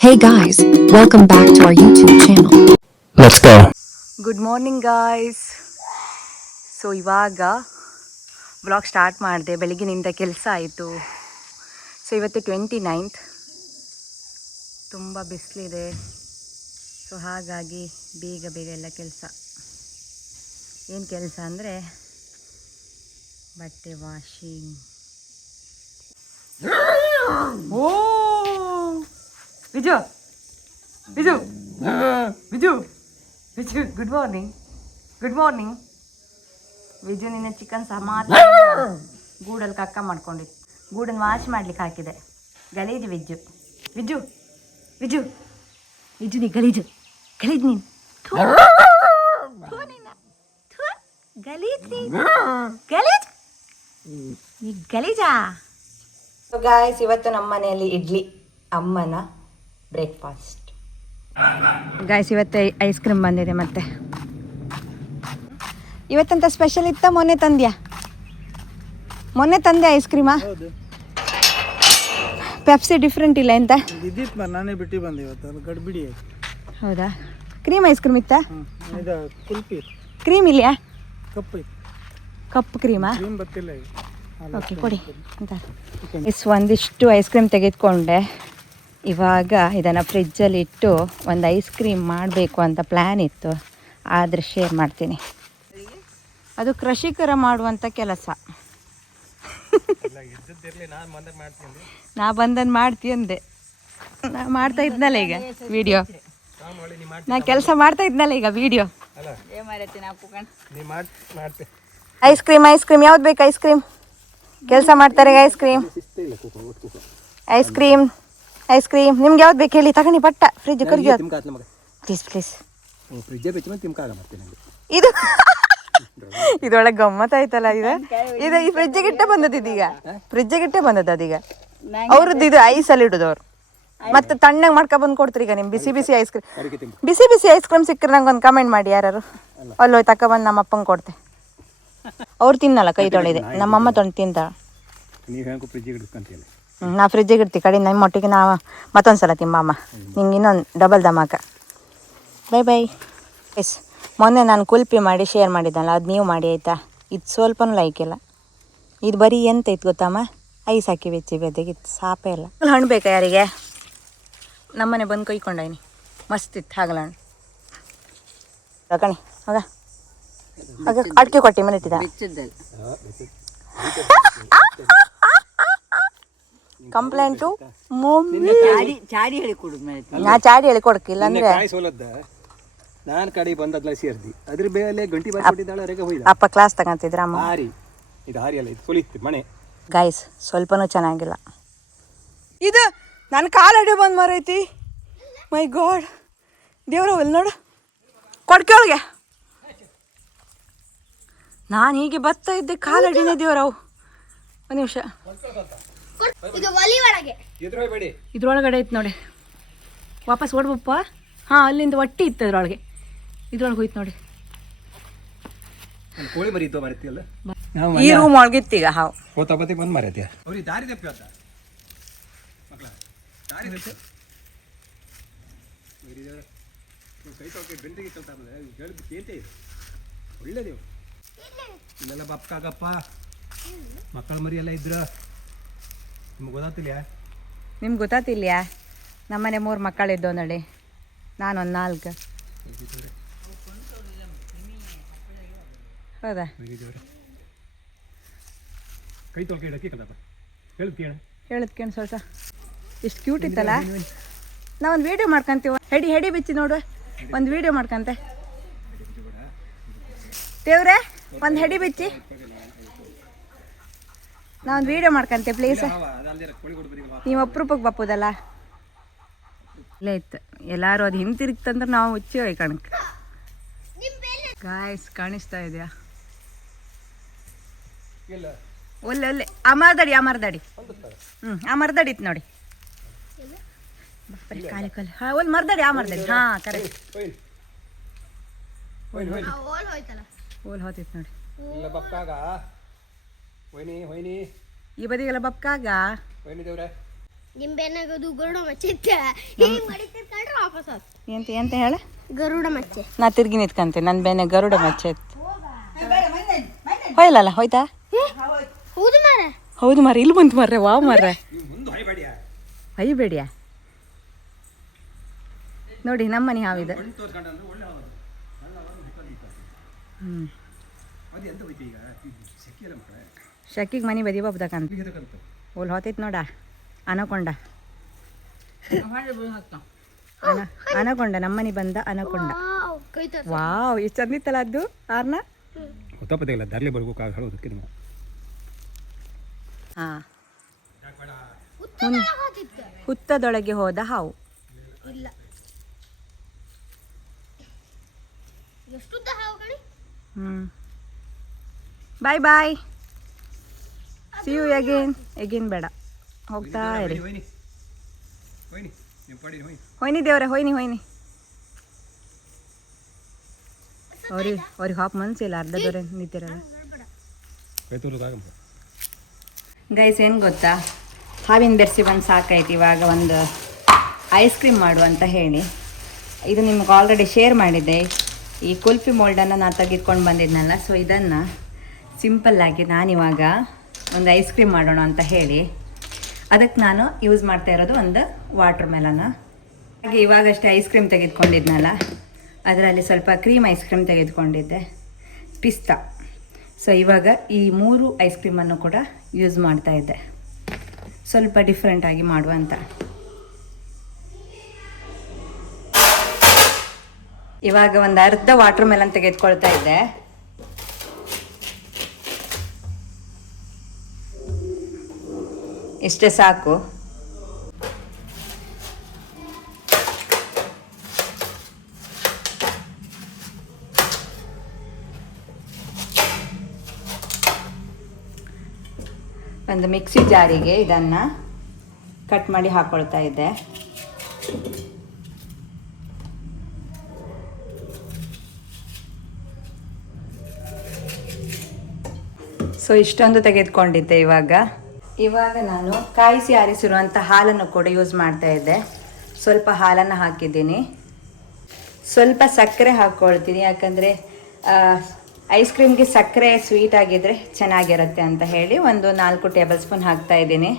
Hey guys, welcome back to our YouTube channel. Let's go. Good morning guys. So ಇವಾಗ vlog start ಮಾಡಿದೆ. ಬೆಳಗಿನಿಂದ ಕೆಲಸ ಆಯಿತು. So ಇವತ್ತು 29th, ತುಂಬ ಬಿಸಿಲಿದೆ. ಸೊ ಹಾಗಾಗಿ ಬೇಗ ಬೇಗ ಎಲ್ಲ ಕೆಲಸ. ಏನು ಕೆಲಸ ಅಂದರೆ ಬಟ್ಟೆ ವಾಷಿಂಗ್. ಓ Viju Viju Viju Viju good morning. Good morning Viju. ನಿನ್ನೆ ಚಿಕನ್ ಮಾತ್ರ ಗೂಡಲ್ಲಿ ಕಕ್ಕ ಮಾಡ್ಕೊಂಡಿತ್ತು. ಗೂಡನ್ನು ವಾಶ್ ಮಾಡ್ಲಿಕ್ಕೆ ಹಾಕಿದೆ. ಗಲೀಜು ವಿಜು ವಿಜು ವಿಜು ವಿಜು ನೀ ಗಲೀಜು ಗಲೀಜು ನೀನು ಗಲೀಜ್ ಗಲೀಜ್ ನೀ ಗಲೀಜಾ. ಗಾಯ್ಸ್, ಇವತ್ತು ನಮ್ಮ ಮನೆಯಲ್ಲಿ ಇಡ್ಲಿ, ಅಮ್ಮನ ಬ್ರೇಕ್ಫಾಸ್ಟ್. ಗಾಯ್ಸ್, ಇವತ್ತು ಐಸ್ ಕ್ರೀಮ್ ಬಂದಿದೆ. ಮತ್ತೆ ಇವತ್ತಂತ ಸ್ಪೆಷಲ್ ಇತ್ತ? ಮೊನ್ನೆ ತಂದ್ಯಾ? ಮೊನ್ನೆ ತಂದೆ ಐಸ್ ಕ್ರೀಮಾ? ಪೆಪ್ಸಿ ಡಿಫ್ರೆಂಟ್ ಇಲ್ಲ ಎಂತ? ನಾನೇ ಬಿಟ್ಟು ಬಂದೆ ಇವತ್ತು ಗಡ್ಬಿಡಿ. ಹೌದಾ? ಕ್ರೀಮ್ ಐಸ್ ಕ್ರೀಮ್ ಇತ್ತಾ? ಕುಲ್ಫಿ ಕ್ರೀಮ್ ಇಲ್ಲಯಾ? ಕಪ್ಪು ಕಪ್ಪು ಕ್ರೀಮಾ? ಕ್ರೀಮ್ ಬರ್ತಿಲ್ಲ. ಓಕೆ, ಕೊಡಿ ಅಂತ. ಒಂದಿಷ್ಟು ಐಸ್ ಕ್ರೀಮ್ ತೆಗೆದುಕೊಂಡೆ. ಇವಾಗ ಇದನ್ನು ಫ್ರಿಜ್ಜಲ್ಲಿ ಇಟ್ಟು ಒಂದು ಐಸ್ ಕ್ರೀಮ್ ಮಾಡಬೇಕು ಅಂತ ಪ್ಲ್ಯಾನ್ ಇತ್ತು. ಆದರೆ ಶೇರ್ ಮಾಡ್ತೀನಿ. ಅದು ಕೃಷಿಕರ ಮಾಡುವಂಥ ಕೆಲಸ. ನಾ ಬಂದನ್ನು ಮಾಡ್ತೀನಿ ಅಂದೆ. ನಾ ಮಾಡ್ತಾ ಇದ್ನಲ್ಲ ಈಗ ವಿಡಿಯೋ. ನಾ ಕೆಲಸ ಮಾಡ್ತಾ ಇದ್ನಲ್ಲ ಈಗ video. Ice cream ice cream ಯಾವ್ದು ಬೇಕು? ಐಸ್ ಕ್ರೀಮ್ ಕೆಲಸ ಮಾಡ್ತಾರೆ. Ice cream ice cream ice cream ನಿಮ್ಗೆ ಯಾವ್ದು ಬೇಕು ಹೇಳಿ, ತಗೊಂಡು ಪಟ್ಟ ಫ್ರಿಜ್ ಕರ್ಗಿ. Please please. ಇದು ಇದೊಳಗೆ ಗಮ್ಮತ್ತಾಯ್ತಲ್ಲ. ಇದು ಇದು ಈ ಫ್ರಿಜ್ಜಿಗೆ ಇಟ್ಟೆ ಬಂದದ್ದು. ಇದೀಗ ಫ್ರಿಜ್ಜಿಗೆ ಇಟ್ಟೆ ಬಂದದ್ದು. ಅದೀಗ ಅವ್ರದ್ದು ಇದು ಐಸಲ್ಲಿ ಇಡೋದು ಅವ್ರು. ಮತ್ತೆ ತಣ್ಣಗೆ ಮಾಡ್ಕೊಬಂದು ಕೊಡ್ತೀರಿ. ಈಗ ನಿಮ್ಮ ಬಿಸಿ ಬಿಸಿ ಐಸ್ ಕ್ರೀಮ್, ಬಿಸಿ ಬಿಸಿ ಐಸ್ ಕ್ರೀಮ್ ಸಿಕ್ಕರೆ ನಂಗೆ ಒಂದು ಕಮೆಂಟ್ ಮಾಡಿ. ಯಾರು ಅಲ್ಲೋಯ್ ತಗೊಬಂದು ನಮ್ಮ ಅಪ್ಪಂಗೆ ಕೊಡ್ತೆ. ಅವ್ರು ತಿನ್ನಲ್ಲ, ಕೈ ತೊಳೆದೆ. ನಮ್ಮಮ್ಮ ತಿಂತಾಳೆ. ನಾ ಫ್ರಿಜ್ಜಿಗೆ ಇಡ್ತೀವಿ ಕಡೆ. ನಿಮ್ಮ ಒಟ್ಟಿಗೆ ನಾವು ಮತ್ತೊಂದು ಸಲ ತಿಂಬಮ್ಮ. ನಿಂಗೆ ಇನ್ನೊಂದು ಡಬಲ್ ಧಮಾಕ. Bye bye. ಎಸ್, ಮೊನ್ನೆ ನಾನು ಕುಲ್ಪಿ ಮಾಡಿ ಶೇರ್ ಮಾಡಿದ್ದಲ್ಲ, ಅದು ನೀವು ಮಾಡಿ ಆಯಿತಾ? ಇದು ಸ್ವಲ್ಪನೂ ಲೈಕ್ ಇಲ್ಲ. ಇದು ಬರೀ ಎಂತ ಇತ್ತು ಗೊತ್ತಮ್ಮ? ಐಸ್ ಹಾಕಿ ಬೆಚ್ಚಿ ಬೆದ್ದಗಿತ್ತು, ಸಾಪೇ ಇಲ್ಲ. ಹಣ್ಣು ಬೇಕಾ ಯಾರಿಗೆ? ನಮ್ಮನೆ ಬಂದು ಕೊಯ್ಕೊಂಡಾಯ್ನಿ. ಮಸ್ತ್ ಇತ್ತು ಹಾಗಲ ಹಣ್ಣು. ಕಣಿ ಹೋಗ ಅಡಿಕೆ ಕೊಟ್ಟಿ ಮನೆ ಇಟ್ಟಿದ್ದ. ಕಂಪ್ಲೇಂಟು ಚಾಡಿ ಹೇಳಿ ಕೊಡುದು. ನಾ ಚಾಡಿ ಹೇಳಿ ಕೊಡಕ್ಕಿಲ್ಲ ಅಂದ್ರೆ ನಾನು ಕಡೆ ಬಂದದ್ಲ ಸೇರ್ದಿ ಅದ್ರ ಬೇಲೆ ಗಂಟಿ ಅಪ್ಪ ಕ್ಲಾಸ್ ತಗೊಂತಿದ್ರ ಅಮ್ಮ. ಇದು ಹಾರಿ ಅಲ್ಲ, ಇದು ಫುಲಿತ್ತು ಮನೆ. ಗಾಯ್ಸ್, ಸ್ವಲ್ಪನೂ ಚೆನ್ನಾಗಿಲ್ಲ ಇದು. ನನ್ನ ಕಾಲಡಿ ಬಂದು ಮರೈತಿ. ಮೈ ಗಾಡ್, ದೇವ್ರವಲ್ಲಿ ನೋಡು ಕೊಡ್ಕೆ ಒಳಗೆ. ನಾನು ಹೀಗೆ ಬರ್ತಾ ಇದ್ದೆ, ಕಾಲಡಿನೇ ದೇವ್ರವು. ಒಂದು ನಿಮಿಷ, ಇದ್ರೊಳಗಡೆ ಐತೆ ನೋಡಿ. ವಾಪಸ್ ಓಡ್ಬಪ್ಪ. ಹಾಂ, ಅಲ್ಲಿಂದ ಒಟ್ಟಿ ಇತ್ತು ಅದ್ರೊಳಗೆ. ಇದ್ರೊಳಗೆ ಹೋಯ್ತು ನೋಡಿ. ಕೋಳಿ ಮರಿ ಇತ್ತು ಮರತಿಯಲ್ಲ, ಈ ರೂಮ್ ಒಳಗಿತ್ತು. ಈಗ ಹಾವು ಹೋತಾಪತಿ ಬಂದು ಮರತಿಯ ಅವ್ರಿಗೆ ದಾರಿ ತಪ್ಪಿ ಹೋದ ಮಕ್ಕಳ ದಾರಿ ತಪ್ಪಿ ಕೈ ತೊಳ್ಕೆ ಬೆಂಟಿಗೆ ಕಲ್ತಾ ಹೇಳಿದ್ದು ಕೇಳ್ತೇ ಇದೆ. ಒಳ್ಳೆದೇವು ಇಲ್ಲೆಲ್ಲ ಬಪ್ಕಾಗಪ್ಪ ಮಕ್ಕಳ ಮರಿ ಎಲ್ಲ ಇದ್ರ. ನಿಮ್ಗೆ ಗೊತ್ತಾತಿಲ್ಲ? ನಿಮ್ಗೆ ಗೊತ್ತಾತಿಲ್ಯಾ? ನಮ್ಮನೆ 3 ಮಕ್ಕಳಿದ್ದವು ನೋಡಿ, ನಾನೊಂದು 4. ಹೌದಾ? ಕೈ ತೊಳ್ಕೆ ಇಡಕ್ಕೆ ಕದಪ್ಪ ಹೇಳದ್ ಕೇಳಿ ಸ್ವಲ್ಪ. ಎಷ್ಟು ಕ್ಯೂಟ್ ಇತ್ತಲ್ಲ. ನಾ ಒಂದು ವೀಡಿಯೋ ಮಾಡ್ಕೊಂತೀವಿ. ಹೆಡಿ ಬಿಚ್ಚಿ ನೋಡುವ. ಒಂದು ವೀಡಿಯೋ ಮಾಡ್ಕೊಂತೆ ದೇವ್ರೆ. ಒಂದು ಹೆಡಿ ಬಿಚ್ಚಿ ನಾ ಒಂದು ವೀಡಿಯೋ ಮಾಡ್ಕೊಂತೆ ಪ್ಲೀಸ್. ನೀವು ಅಪ್ರೂಪಕ್ಕೆ ಬಪ್ಪುದಲ್ಲ. ಇಲ್ಲೇ ಇತ್ತು. ಎಲ್ಲರೂ ಅದು ಹಿಂತಿರುಗ್ತಂದ್ರೆ ನಾವು ಹುಚ್ಚಿ ಹೋಯ್ ಕಣಕ್ಕೆ. ಗಾಯ್ಸ್, ಕಾಣಿಸ್ತಾ ಇದೆಯಾ? ಒಲ್ಲೆ ಒಲ್ಲೆ ಆ ಮರದಡಿ ಆ ಮರದಡಿ ಇತ್ತು ನೋಡಿ. ಕಾಲಿ ಕಾಲಿ. ಹಾಂ, ಒಂದು ಮರದಡಿ ಆ ಮರದಡಿ. ಹಾಂ, ಕರೆಕ್ಟ್. ಓಲ್ ಹೋತಿತ್ತು ನೋಡಿ. ಈ ಬದಿಗೆಲ್ಲ ಬಪ್ಕಾಗ ನಿಂಬೆನಾಗದು ಗರುಡ ಮಚ್ಚೆ ಹಿಂಗೆ ಮಾಡಿದ್ರೆ ವಾಪಸ್ ಎಂತ ಎಂತ ಹೇಳ ಗರುಡ ಮಚ್ಚೆ ನಾ ತಿರ್ಗಿ ನಿಂತ್ಕಂತೆ ನನ್ನ ಬೇನೆ ಗರುಡ ಮಚ್ಚೆ ಹೋಯ್ಲಲ್ಲ ಹೋಯ್ತಾ ಹೌದು ಮಾರ ಹೌದು ಮಾರ್ರೆ ಇಲ್ಲಿ ಬಂತು ಮಾರ್ರೆ ವಾವ್ ಮಾರ್ರೆ ಮುಂದೆ ಹೊಯ್ಬೇಡಿಯ ಅಯ್ಯಬೇಡಿಯ ನೋಡಿ ನಮ್ಮನೆ ಹಾವಿದೆ ಕಣ್ಣು ತೋರ್ಸ್ಕೊಂಡ್ರೆ ಒಳ್ಳೆ ಆಗೋದು ಹ್ಞೂ ಅದು ಎಂತ ಹೋಯ್ತು ಈಗ ಸಿಕ್ಕಿಲ್ಲ ಮಕ್ಕಳೇ ಶಕ್ಕಿಗೆ ಮನೆ ಬದಿ ಬಾಬ್ದಕ್ಕಂತ ಈಗ ತಗೊಂತು ಓಲ್ ಹೋತೈತೆ ನೋಡ ಅನಕೊಂಡ ಅನಕೊಂಡ ನಮ್ಮನೆ ಬಂದ ಅನಕೊಂಡ ಕೈ ತೋರ್ಸ ವಾವ್ ಎಷ್ಟು ಚಂದಿತ್ತಲ್ಲ ಅದು ಆರ್ನ ಗೊತ್ತಾಪತ್ತಿಲ್ಲ ದಾರ್ಲಿ ಬರ್ಬೇಕು ಹೇಳೋದಕ್ಕೆ ನೀವು ಹಾಂ ಹೋತಿತ್ತು ಹುತ್ತದೊಳಗೆ ಹೋದ ಹಾವು ಇಲ್ಲ ಎಷ್ಟುದ್ದ ಹಾವು ಕಣಿ ಹ್ಞೂ ಬಾಯ್ ಬಾಯ್ ಸಿ ಯು ಎಗೇನ್ ಬೇಡ ಹೋಗ್ತಾ ಇರಿ ಹೋಯ್ನಿ ಹೋಯ್ನಿ ನೀವು ಪಡಿ ಹೋಯ್ನಿ ಹೋಯ್ನಿ ದೇವ್ರೆ ಹೋಯ್ನಿ ಅವ್ರಿಗೆ ಹಾಪ್ ಮನ್ಸಿಲ್ಲ ಅರ್ಧ ದೂರ ನಿಂತಿರಲ್ಲ ಬೇತೂರದಾಗ ಗೈಸ್ ಏನು ಗೊತ್ತಾ ಹಾವಿನ ಬೆರ್ಸಿ ಬಂದು ಸಾಕಾಯ್ತು ಇವಾಗ ಒಂದು ಐಸ್ ಕ್ರೀಮ್ ಮಾಡು ಅಂತ ಹೇಳಿ ಇದು ನಿಮ್ಗೆ ಆಲ್ರೆಡಿ ಶೇರ್ ಮಾಡಿದ್ದೆ ಈ ಕುಲ್ಫಿ ಮೋಲ್ಡನ್ನು ನಾನು ತೆಗೆದುಕೊಂಡು ಬಂದಿದ್ನಲ್ಲ ಸೊ ಇದನ್ನು ಸಿಂಪಲ್ಲಾಗಿ ನಾನಿವಾಗ ಒಂದು ಐಸ್ ಕ್ರೀಮ್ ಮಾಡೋಣ ಅಂತ ಹೇಳಿ ಅದಕ್ಕೆ ನಾನು ಯೂಸ್ ಮಾಡ್ತಾ ಇರೋದು ಒಂದು ವಾಟರ್ ಮೆಲನ್ ಹಾಗೆ ಇವಾಗಷ್ಟೇ ಐಸ್ ಕ್ರೀಮ್ ತೆಗೆದುಕೊಂಡಿದ್ನಲ್ಲ ಅದರಲ್ಲಿ ಸ್ವಲ್ಪ ಕ್ರೀಮ್ ಐಸ್ ಕ್ರೀಮ್ ತೆಗೆದುಕೊಂಡಿದ್ದೆ ಪಿಸ್ತಾ ಸೊ ಇವಾಗ ಈ 3 ಐಸ್ ಕ್ರೀಮನ್ನು ಕೂಡ ಯೂಸ್ ಮಾಡ್ತಾ ಇದ್ದೆ ಸ್ವಲ್ಪ ಡಿಫ್ರೆಂಟಾಗಿ ಮಾಡುವಂತ ಇವಾಗ ಒಂದು ಅರ್ಧ ವಾಟರ್ ಮೆಲನ್ ತೆಗೆದುಕೊಳ್ತಾ ಇದ್ದೆ ಇಷ್ಟೇ ಸಾಕು ಒಂದು ಮಿಕ್ಸಿ ಜಾರಿಗೆ ಇದನ್ನು ಕಟ್ ಮಾಡಿ ಹಾಕ್ಕೊಳ್ತಾ ಇದ್ದೆ ಸೊ ಇಷ್ಟೊಂದು ತೆಗೆದುಕೊಂಡಿದ್ದೆ ಇವಾಗ ನಾನು ಕಾಯಿಸಿ ಆರಿಸಿರುವಂಥ ಹಾಲನ್ನು ಕೂಡ ಯೂಸ್ ಮಾಡ್ತಾ ಇದ್ದೆ ಸ್ವಲ್ಪ ಹಾಲನ್ನು ಹಾಕಿದ್ದೀನಿ ಸ್ವಲ್ಪ ಸಕ್ಕರೆ ಹಾಕ್ಕೊಳ್ತೀನಿ ಯಾಕಂದರೆ ಐಸ್ ಕ್ರೀಮ್ಗೆ ಸಕ್ಕರೆ ಸ್ವೀಟ್ ಆಗಿದ್ದರೆ ಚೆನ್ನಾಗಿರುತ್ತೆ ಅಂತ ಹೇಳಿ ಒಂದು 4 ಟೇಬಲ್ ಸ್ಪೂನ್ ಹಾಕ್ತಾ ಇದ್ದೀನಿ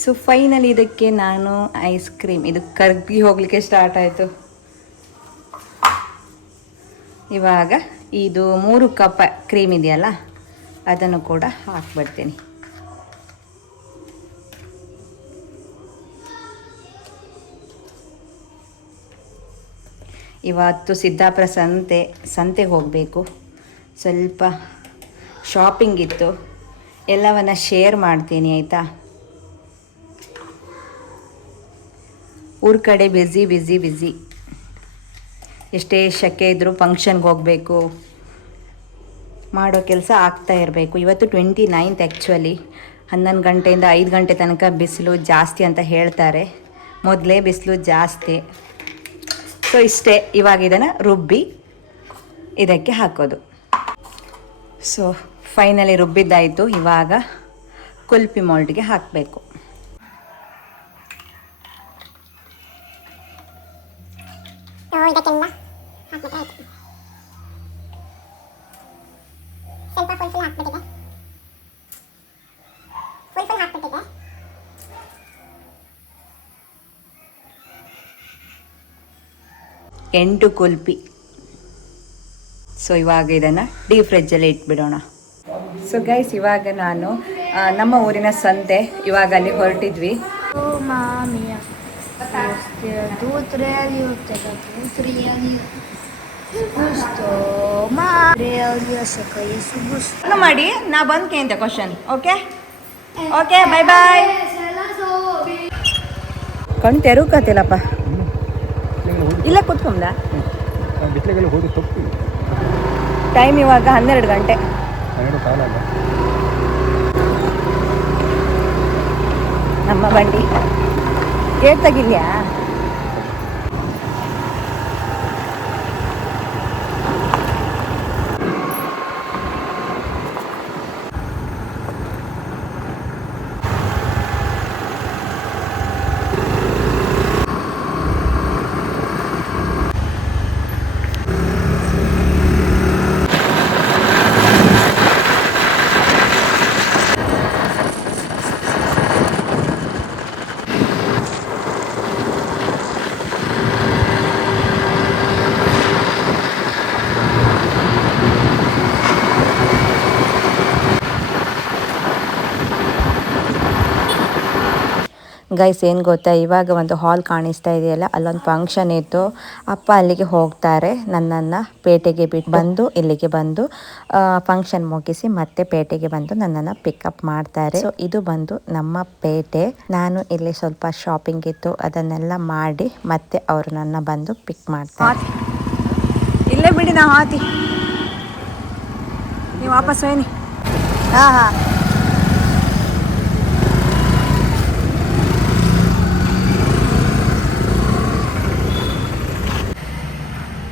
ಸೊ ಫೈನಲಿ ಇದಕ್ಕೆ ನಾನು ಐಸ್ ಕ್ರೀಮ್ ಇದು ಕರ್ಗಿ ಹೋಗಲಿಕ್ಕೆ ಸ್ಟಾರ್ಟ್ ಆಯಿತು ಇವಾಗ ಇದು 3 ಕಪ್ ಕ್ರೀಮ್ ಇದೆಯಲ್ಲ ಅದನ್ನು ಕೂಡ ಹಾಕ್ಬಿಡ್ತೀನಿ ಇವತ್ತು ಸಿದ್ದಾಪುರ ಸಂತೆಗೆ ಹೋಗಬೇಕು ಸ್ವಲ್ಪ ಶಾಪಿಂಗ್ ಇತ್ತು ಎಲ್ಲವನ್ನು ಶೇರ್ ಮಾಡ್ತೀನಿ ಆಯಿತಾ ಊರ ಕಡೆ ಬ್ಯುಸಿ ಎಷ್ಟೇ ಶೆಕೆ ಇದ್ದರೂ ಫಂಕ್ಷನ್ಗೆ ಹೋಗಬೇಕು ಮಾಡೋ ಕೆಲಸ ಆಗ್ತಾ ಇರಬೇಕು ಇವತ್ತು 29th ಆ್ಯಕ್ಚುಲಿ 11 ಗಂಟೆಯಿಂದ 5 ಗಂಟೆ ತನಕ ಬಿಸಿಲು ಜಾಸ್ತಿ ಅಂತ ಹೇಳ್ತಾರೆ ಮೊದಲೇ ಬಿಸಿಲು ಜಾಸ್ತಿ ಸೊ ಇಷ್ಟೇ ಇವಾಗ ಇದನ್ನು ರುಬ್ಬಿ ಇದಕ್ಕೆ ಹಾಕೋದು ಸೊ ಫೈನಲಿ ರುಬ್ಬಿದ್ದಾಯಿತು ಇವಾಗ ಕುಲ್ಫಿ ಮೋಲ್ಡ್ಗೆ ಹಾಕಬೇಕು ಇದಕ್ಕೆಲ್ಲ ಹಾಕ್ಬಿಟ್ರೆ ಆಯ್ತು ಸ್ವಲ್ಪ ಫುಲ್ ಹಾಕ್ಬಿಟ್ಟಿದೆ ಫುಲ್ ಹಾಕ್ಬಿಟ್ಟಿದೆ 8 ಕುಲ್ಫಿ ಸೊ ಇವಾಗ ಇದನ್ನು ಡೀಪ್ ಫ್ರಿಜ್ಜಲ್ಲಿ ಇಟ್ಬಿಡೋಣ ಸೊ ಗೈಸ್ ಇವಾಗ ನಾನು ನಮ್ಮ ಊರಿನ ಸಂತೆ ಇವಾಗ ಅಲ್ಲಿ ಹೊರಟಿದ್ವಿ ಮಾಡಿ ನಾ ಬಂದ್ಕೆ ಅಂತ ಕ್ವಶನ್ ಓಕೆ ಓಕೆ ಬಾಯ್ ಬಾಯ್ ಕಣ್ ತೆರುಕತ್ತಿಲ್ಲಪ್ಪ ಇಲ್ಲ ಕೂತ್ಕೊಂಡ ಬಿಸಿಲಿಗೆಲ್ಲ ಹೋಗಿ ತಪ್ಪು ಟೈಮ್ ಇವಾಗ 12 ಗಂಟೆ 12 ಕಾಲ ಅಲ್ಲ ನಮ್ಮ ಬಂಡಿ ಗೇಟ್ ತೆಗಿಲ್ಯಾ ಗೈಸ್ ಏನು ಗೊತ್ತಾ, ಇವಾಗ ಒಂದು ಹಾಲ್ ಕಾಣಿಸ್ತಾ ಇದೆಯಲ್ಲ, ಅಲ್ಲೊಂದು ಫಂಕ್ಷನ್ ಇತ್ತು. ಅಪ್ಪ ಅಲ್ಲಿಗೆ ಹೋಗ್ತಾರೆ, ನನ್ನನ್ನು ಪೇಟೆಗೆ ಬಿಟ್ಟು ಬಂದು ಇಲ್ಲಿಗೆ ಬಂದು ಫಂಕ್ಷನ್ ಮುಗಿಸಿ ಮತ್ತೆ ಪೇಟೆಗೆ ಬಂದು ನನ್ನನ್ನು ಪಿಕಪ್ ಮಾಡ್ತಾರೆ. ಸೊ ಇದು ಬಂದು ನಮ್ಮ ಪೇಟೆ. ನಾನು ಇಲ್ಲಿ ಸ್ವಲ್ಪ ಶಾಪಿಂಗ್ ಇತ್ತು, ಅದನ್ನೆಲ್ಲ ಮಾಡಿ ಮತ್ತೆ ಅವರು ನನ್ನ ಬಂದು ಪಿಕ್ ಮಾಡ್ತಾರೆ. ಇಲ್ಲೇ ಬಿಡಿ, ನಾವು ಹಾತಿ ನೀವು ವಾಪಸ್ ಹೋಯ್ನಿ. ಹಾಂ ಹಾಂ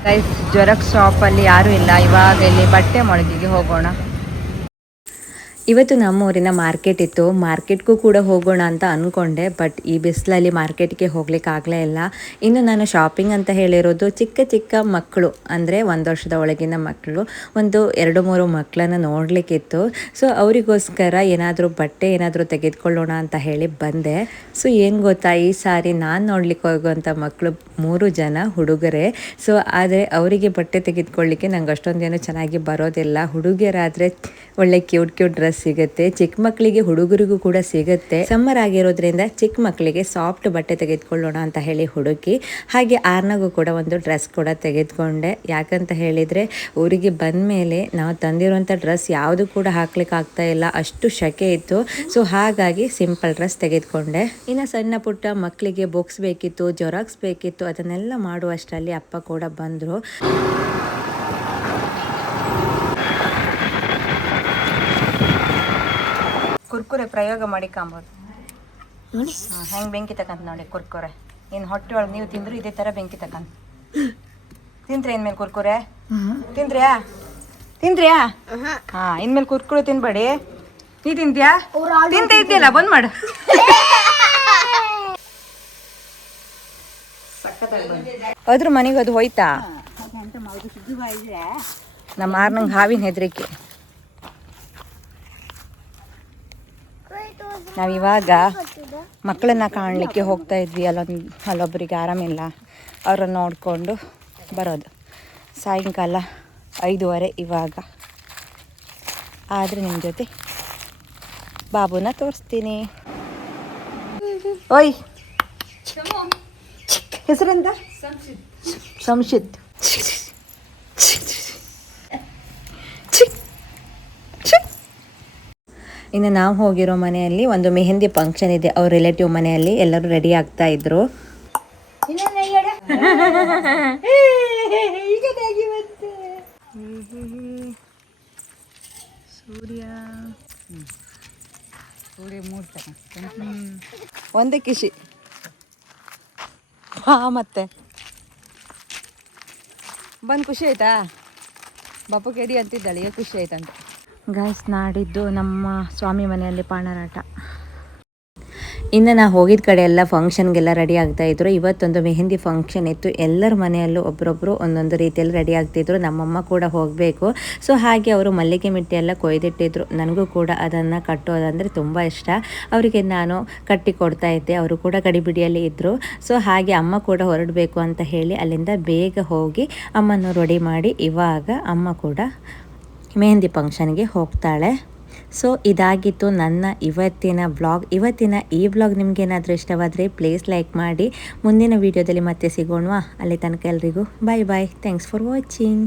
ಗೈಸ್, ಜೆರಾಕ್ಸ್ ಶಾಪಲ್ಲಿ ಯಾರೂ ಇಲ್ಲ. ಇವಾಗ ಇಲ್ಲಿ ಬಟ್ಟೆ ಮೊಳಗಿಗೆ ಹೋಗೋಣ. ಇವತ್ತು ನಮ್ಮೂರಿನ ಮಾರ್ಕೆಟ್ ಇತ್ತು. ಮಾರ್ಕೆಟ್ಗೂ ಕೂಡ ಹೋಗೋಣ ಅಂತ ಅಂದ್ಕೊಂಡೆ, ಬಟ್ ಈ ಬಿಸಿಲಲ್ಲಿ ಮಾರ್ಕೆಟ್ಗೆ ಹೋಗ್ಲಿಕ್ಕೆ ಆಗಲೇ ಇಲ್ಲ. ಇನ್ನು ನಾನು ಶಾಪಿಂಗ್ ಅಂತ ಹೇಳಿರೋದು ಚಿಕ್ಕ ಚಿಕ್ಕ ಮಕ್ಕಳು, ಅಂದರೆ 1 ವರ್ಷದ ಒಳಗಿನ ಮಕ್ಕಳು, ಒಂದು 2-3 ಮಕ್ಕಳನ್ನು ನೋಡಲಿಕ್ಕಿತ್ತು. ಸೊ ಅವರಿಗೋಸ್ಕರ ಏನಾದರೂ ಬಟ್ಟೆ ಏನಾದರೂ ತೆಗೆದುಕೊಳ್ಳೋಣ ಅಂತ ಹೇಳಿ ಬಂದೆ. ಸೊ ಏನು ಗೊತ್ತಾ, ಈ ಸಾರಿ ನಾನು ನೋಡ್ಲಿಕ್ಕೆ ಹೋಗುವಂಥ ಮಕ್ಕಳು 3 ಜನ ಹುಡುಗರೇ. ಸೊ ಆದರೆ ಅವರಿಗೆ ಬಟ್ಟೆ ತೆಗೆದುಕೊಳ್ಳಿಕ್ಕೆ ನಂಗೆ ಅಷ್ಟೊಂದೇನು ಚೆನ್ನಾಗಿ ಬರೋದಿಲ್ಲ. ಹುಡುಗಿಯರಾದರೆ ಒಳ್ಳೆ ಕ್ಯೂಟ್ ಡ್ರೆಸ್ ಸಿಗುತ್ತೆ, ಚಿಕ್ಕ ಮಕ್ಕಳಿಗೆ ಹುಡುಗರಿಗೂ ಕೂಡ ಸಿಗುತ್ತೆ. ಸಮ್ಮರ್ ಆಗಿರೋದ್ರಿಂದ ಚಿಕ್ಕ ಮಕ್ಕಳಿಗೆ ಸಾಫ್ಟ್ ಬಟ್ಟೆ ತೆಗೆದುಕೊಳ್ಳೋಣ ಅಂತ ಹೇಳಿ ಹುಡುಕಿ, ಹಾಗೆ ಆರ್ನಗೂ ಕೂಡ ಒಂದು ಡ್ರೆಸ್ ಕೂಡ ತೆಗೆದುಕೊಂಡೆ. ಯಾಕಂತ ಹೇಳಿದರೆ ಊರಿಗೆ ಬಂದ ಮೇಲೆ ನಾವು ತಂದಿರುವಂಥ ಡ್ರೆಸ್ ಯಾವುದು ಕೂಡ ಹಾಕ್ಲಿಕ್ಕೆ ಆಗ್ತಾ ಇಲ್ಲ, ಅಷ್ಟು ಶೆಕೆ ಇತ್ತು. ಸೊ ಹಾಗಾಗಿ ಸಿಂಪಲ್ ಡ್ರೆಸ್ ತೆಗೆದುಕೊಂಡೆ. ಇನ್ನು ಸಣ್ಣ ಪುಟ್ಟ ಮಕ್ಕಳಿಗೆ ಬುಕ್ಸ್ ಬೇಕಿತ್ತು, ಜೆರಾಕ್ಸ್ ಬೇಕಿತ್ತು, ಅದನ್ನೆಲ್ಲ ಮಾಡುವಷ್ಟರಲ್ಲಿ ಅಪ್ಪ ಕೂಡ ಬಂದರು. ಕುರ್ಕುರೆ ಪ್ರಯೋಗ ಮಾಡಿ ಕಾಂಬೋದು ನೋಡಿ, ಹೆಂಗೆ ಬೆಂಕಿ ತಕಂತ ನೋಡಿ ಕುರ್ಕುರೆ. ಇನ್ನು ಹೊಟ್ಟೆ ಒಳಗೆ ನೀವು ತಿಂದ್ರು ಇದೇ ಥರ ಬೆಂಕಿ ತಕಂತ ತಿಂದ್ರೆ ಇನ್ಮೇಲೆ ಕುರ್ಕುರೆ ತಿಂದ್ರ್ಯಾ ಹಾಂ, ಇನ್ಮೇಲೆ ಕುರ್ಕುರೆ ತಿನ್ಬೇಡಿ. ನೀ ತಿಂತ್ಯಾ? ತಿಂತ ಇದೆಯಲ್ಲ, ಬಂದ್ ಮಾಡು. ಅದ್ರ ಮನೆಗೆ ಅದು ಹೋಯ್ತಾ? ನಮ್ಮ ಆರ್ನಂಗೆ ಹಾವಿನ ಹೆದರಿಕೆ. ನಾವಿವಾಗ ಮಕ್ಕಳನ್ನ ಕಾಣಲಿಕ್ಕೆ ಹೋಗ್ತಾ ಇದ್ವಿ. ಅಲ್ಲೊಬ್ಬರಿಗೆ ಆರಾಮಿಲ್ಲ, ಅವ್ರನ್ನ ನೋಡಿಕೊಂಡು ಬರೋದು. ಸಾಯಂಕಾಲ 5:15 ಇವಾಗ. ಆದರೆ ನಿಮ್ಮ ಜೊತೆ ಬಾಬುನ ತೋರಿಸ್ತೀನಿ. ಓಯ್, ಹೆಸರೆಂತ? ಸಂಶಿತ್. ಇನ್ನು ನಾವು ಹೋಗಿರೋ ಮನೆಯಲ್ಲಿ ಒಂದು ಮೆಹಂದಿ ಫಂಕ್ಷನ್ ಇದೆ. ಅವ್ರ ರಿಲೇಟಿವ್ ಮನೆಯಲ್ಲಿ ಎಲ್ಲರೂ ರೆಡಿ ಆಗ್ತಾ ಇದ್ರು. ಒಂದೇ ಖುಷಿ ಮತ್ತೆ ಬಂದು ಖುಷಿ ಆಯ್ತಾ? ಬಾಪು ಕೆಡಿ ಅಂತಿದ್ದಾಳೆ, ಈಗ ಖುಷಿ ಆಯ್ತಂತ. ಗೈಸ್, ನಾಡಿದ್ದು ನಮ್ಮ ಸ್ವಾಮಿ ಮನೆಯಲ್ಲಿ ಪಾಣರಾಟ. ಇನ್ನು ನಾ ಹೋಗಿದ್ದ ಕಡೆ ಎಲ್ಲ ಫಂಕ್ಷನ್ಗೆಲ್ಲ ರೆಡಿ ಆಗ್ತಾಯಿದ್ರು. ಇವತ್ತೊಂದು ಮೆಹಂದಿ ಫಂಕ್ಷನ್ ಇತ್ತು. ಎಲ್ಲರ ಮನೆಯಲ್ಲೂ ಒಬ್ಬರೊಬ್ಬರು ಒಂದೊಂದು ರೀತಿಯಲ್ಲಿ ರೆಡಿ ಆಗ್ತಿದ್ರು. ನಮ್ಮಮ್ಮ ಕೂಡ ಹೋಗಬೇಕು. ಸೊ ಹಾಗೆ ಅವರು ಮಲ್ಲಿಗೆ ಮಿಟ್ಟಿ ಎಲ್ಲ ಕೊಯ್ದಿಟ್ಟಿದ್ರು. ನನಗೂ ಕೂಡ ಅದನ್ನು ಕಟ್ಟೋದಂದರೆ ತುಂಬ ಇಷ್ಟ. ಅವರಿಗೆ ನಾನು ಕಟ್ಟಿ ಕೊಡ್ತಾ ಇದ್ದೆ, ಅವರು ಕೂಡ ಗಡಿಬಿಡಿಯಲ್ಲಿ ಇದ್ದರು. ಸೊ ಹಾಗೆ ಅಮ್ಮ ಕೂಡ ಹೊರಡಬೇಕು ಅಂತ ಹೇಳಿ ಅಲ್ಲಿಂದ ಬೇಗ ಹೋಗಿ ಅಮ್ಮನ ರೆಡಿ ಮಾಡಿ ಇವಾಗ ಅಮ್ಮ ಕೂಡ ಮೆಹಂದಿ ಫಂಕ್ಷನ್ಗೆ ಹೋಗ್ತಾಳೆ. ಸೊ ಇದಾಗಿತ್ತು ನನ್ನ ಇವತ್ತಿನ ವ್ಲಾಗ್. ಇವತ್ತಿನ ಈ ವ್ಲಾಗ್ ನಿಮಗೇನಾದರೂ ಇಷ್ಟವಾದರೆ ಪ್ಲೀಸ್ ಲೈಕ್ ಮಾಡಿ. ಮುಂದಿನ ವೀಡಿಯೋದಲ್ಲಿ ಮತ್ತೆ ಸಿಗೋಣವಾ? ಅಲ್ಲಿ ತನಕ ಎಲ್ರಿಗೂ bye bye. Thanks for watching.